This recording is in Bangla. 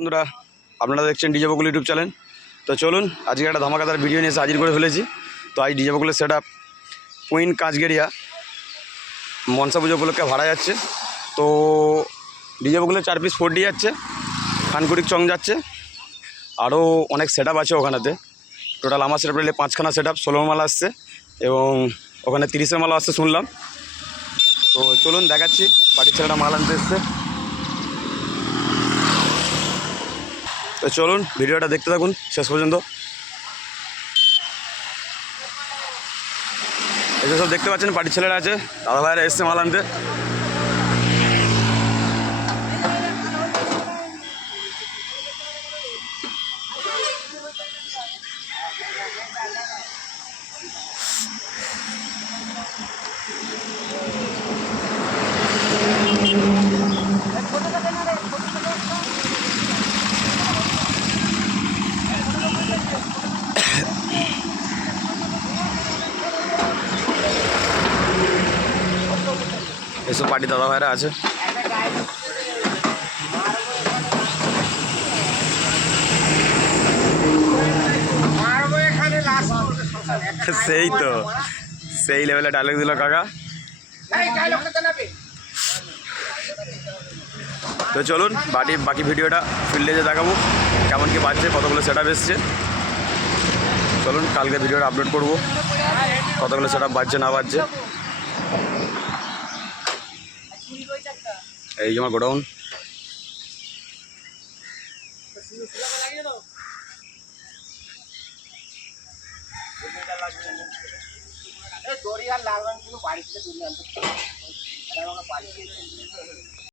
বন্ধুরা, আপনারা দেখছেন ডিজে বকুল ইউটিউব চ্যানেল। তো চলুন, আজকে একটা ধামাকাদার ভিডিও নিয়ে হাজির করে ফেলেছি। তো আজ DJ বকুলের set up queen Kanchgeria, Manasa Puja উপলক্ষে ভাড়া যাচ্ছে। তো ডিজে বকুলের চার পিস ফোর ডি যাচ্ছে, খানকুড়ির চং যাচ্ছে। আরও অনেক সেট আছে ওখানেতে। টোটাল আমার সেট নিলে পাঁচখানা সেট আপ ষোলো মাল আসছে এবং ওখানে তিরিশের মালও আসছে শুনলাম। তো চলুন দেখাচ্ছি পার্টির ছেলেটা মাল আনতে এসছে। তো চলুন ভিডিওটা দেখতে থাকুন, শেষ পর্যন্ত। এই সব দেখতে পাচ্ছেন পার্টির ছেলেরা আছে দাদা ভাইয়েরা এসছে মাল আনতে। এসব পার্টি দাদা ভাইরা আছে। সেই তো। সেই লেভেলে ডায়লগ দিল কাকা। তো চলুন বাকি বাকি ভিডিওটা ফিল্ডে যে দেখাবো, কেমন কি বাজছে, কতগুলো সেট আপ এসছে। চলুন, কালকে ভিডিওটা আপলোড করব, কতগুলো সেট আপ বাজছে, না বাজছে। এই আমার গোডাউন। দড়ি আর লাল রঙগুলো বাড়ি থেকে দড়ি আনতে